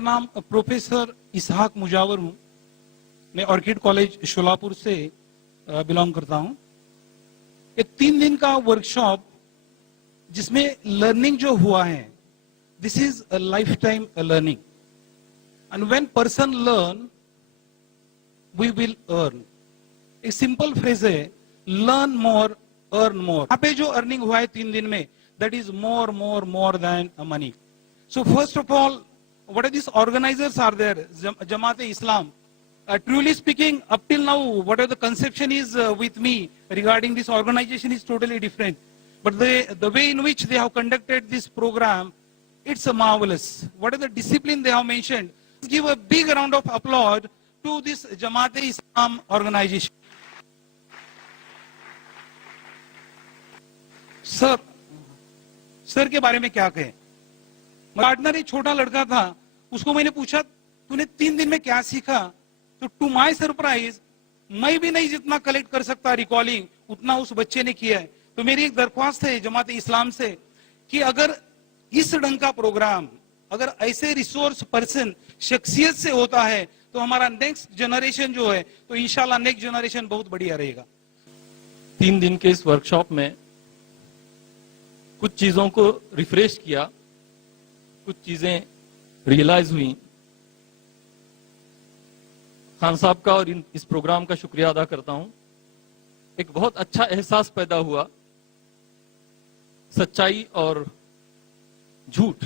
मेरा नाम प्रोफेसर इसहाक मुजावर हूँ। मैं ऑर्किड कॉलेज शोलापुर से बिलोंग करता हूँ। ये 3 दिन का वर्कशॉप जिसमें लर्निंग जो हुआ है, this is a life time learning and when person learn we will earn. एक सिंपल फ्रेज है, लर्न मोर अर्न मोर। यहाँ पे जो अर्निंग हुआ है 3 दिन में, that is more more more than money. So first of all, what are these organizers are there? Jamaat-e-Islam. Truly speaking, up till now, whatever the conception is with me regarding this organization is totally different. But the way in which they have conducted this program, it's marvelous. What are the discipline they have mentioned? Let's give a big round of applause to this Jamaat-e-Islam organization. Sir के बारे में क्या कहें? Partner एक छोटा लड़का था, उसको मैंने पूछा तूने 3 दिन में क्या सीखा? तो टू माय सरप्राइज मैं भी नहीं जितना कलेक्ट कर सकता रिकॉलिंग, उतना उस बच्चे ने किया है। तो मेरी एक दरख्वास्त है जमात इस्लाम से कि अगर इस ढंग का प्रोग्राम, अगर ऐसे रिसोर्स पर्सन शख्सियत से होता है तो हमारा नेक्स्ट जनरेशन जो है, तो इंशाल्लाह नेक्स्ट जनरेशन बहुत बढ़िया रहेगा। 3 दिन के इस वर्कशॉप में कुछ चीजों को रिफ्रेश किया, कुछ चीजें रियलाइज हुई। खान साहब का और इस प्रोग्राम का शुक्रिया अदा करता हूं। एक बहुत अच्छा एहसास पैदा हुआ सच्चाई और झूठ,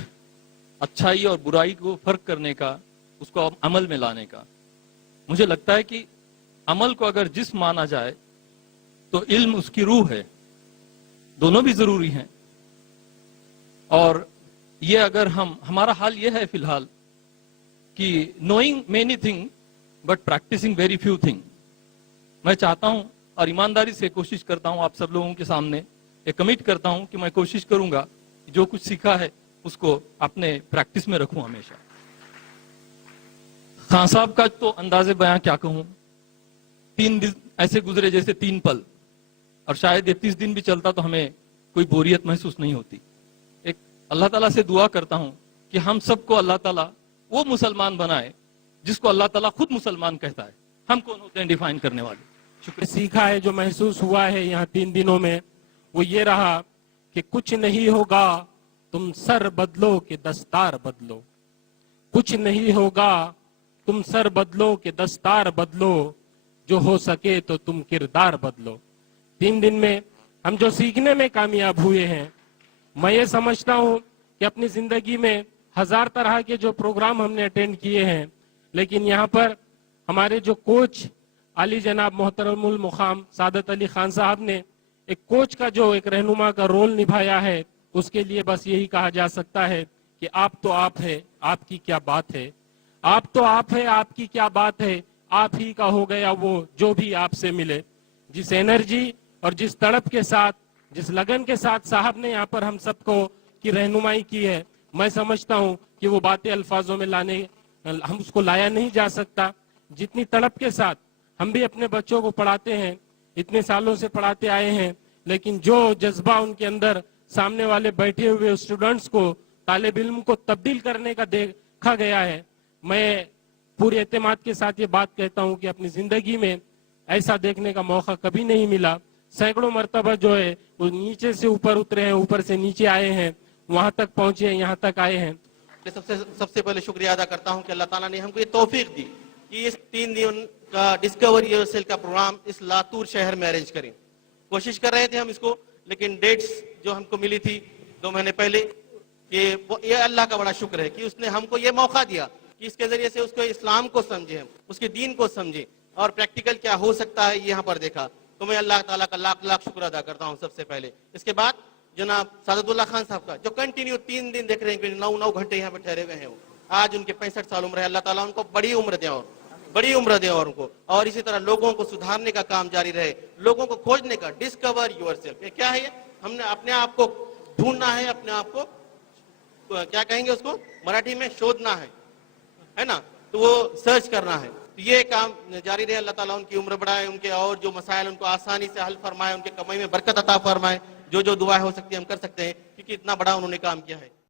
अच्छाई और बुराई को फर्क करने का, उसको अमल में लाने का। मुझे लगता है कि अमल को अगर जिस्म माना जाए तो इल्म उसकी रूह है, दोनों भी जरूरी हैं। और ये अगर हमारा हाल ये है फिलहाल कि knowing many thing but practicing very few thing. मैं चाहता हूं और ईमानदारी से कोशिश करता हूं आप सब लोगों के सामने ये कमिट करता हूं कि मैं कोशिश करूंगा कि जो कुछ सीखा है उसको अपने प्रैक्टिस में रखूं हमेशा। खान साहब का तो अंदाजे बयां क्या कहूं, 3 दिन ऐसे गुजरे जैसे 3 पल, और शायद ये 30 दिन भी चलता तो हमें कोई बोरियत महसूस नहीं होती। एक अल्लाह ताला से दुआ करता हूं कि हम सबको अल्लाह ताला वो मुसलमान बनाए जिसको अल्लाह ताला खुद मुसलमान कहता है। हम कौन होते हैं डिफाइन करने वाले? शुक्र। सीखा है, जो महसूस हुआ है यहाँ 3 दिनों में, वो ये रहा कि कुछ नहीं होगा तुम सर बदलो कि दस्तार बदलो, कुछ नहीं होगा तुम सर बदलो कि दस्तार बदलो, जो हो सके तो तुम किरदार बदलो। 3 दिन में हम जो सीखने में कामयाब हुए हैं, मैं ये समझता हूँ कि अपनी जिंदगी में 1000 तरह के जो प्रोग्राम हमने अटेंड किए हैं, लेकिन यहाँ पर हमारे जो कोच अली जनाब मोहतरमुल मुकाम सादत अली खान साहब ने एक कोच का जो एक रहनुमा का रोल निभाया है, उसके लिए बस यही कहा जा सकता है कि आप तो आप है, आपकी क्या बात है। आप तो आप है, आपकी क्या बात है, आप ही का हो गया वो जो भी आपसे मिले। जिस एनर्जी और जिस तड़प के साथ, जिस लगन के साथ साहब ने यहाँ पर हम सबको की रहनुमाई की है, मैं समझता हूँ कि वो बातें अल्फाजों में हम उसको लाया नहीं जा सकता। जितनी तड़प के साथ हम भी अपने बच्चों को पढ़ाते हैं, इतने सालों से पढ़ाते आए हैं, लेकिन जो जज्बा उनके अंदर सामने वाले बैठे हुए स्टूडेंट्स को, तालिब इल्म को तब्दील करने का देखा गया है, मैं पूरे एतमाद के साथ ये बात कहता हूँ कि अपनी जिंदगी में ऐसा देखने का मौका कभी नहीं मिला। सैकड़ों मरतबा जो है वो नीचे से ऊपर उतरे हैं, ऊपर से नीचे आए हैं, वहां तक पहुंचे हैं, यहाँ तक आए हैं। सबसे पहले शुक्रिया अदा करता हूं कि अल्लाह ताला ने हमको ये तौफीक दी कि इस 3 दिन का डिस्कवर योरसेल्फ का प्रोग्राम इस लातूर शहर में अरेंज करें। कोशिश कर रहे थे हम इसको, लेकिन डेट्स जो हमको मिली थी 2 महीने पहले, कि ये अल्लाह का बड़ा शुक्र है कि उसने हमको ये मौका दिया कि इसके जरिए से उसको इस्लाम को समझे, हम उसके दीन को समझे और प्रैक्टिकल क्या हो सकता है ये यहाँ पर देखा। तो मैं अल्लाह ताला का लाख लाख शुक्र अदा करता हूँ सबसे पहले। इसके बाद जनाब सादतुल्लाह खान साहब का जो कंटिन्यू 3 दिन देख रहे हैं कि 9 घंटे यहाँ पे ठहरे हुए हैं, वो आज उनके 65 साल उम्र है। अल्लाह ताला उनको बड़ी उम्र दे, और बड़ी उम्र दे और उनको, और इसी तरह लोगों को सुधारने का काम जारी रहे, लोगों को खोजने का। डिस्कवर योरसेल्फ, ये क्या है? ये हमने अपने आप को ढूंढना है, अपने आप को क्या कहेंगे उसको मराठी में, शोधना है ना, तो वो सर्च करना है। तो ये काम जारी रहे। अल्लाह ताला उनकी उम्र बढ़ाए, उनके और जो मसाइल उनको आसानी से हल फरमाए, उनके कमाई में बरकत अता फरमाए। जो दुआ हो सकती है हम कर सकते हैं, क्योंकि इतना बड़ा उन्होंने काम किया है।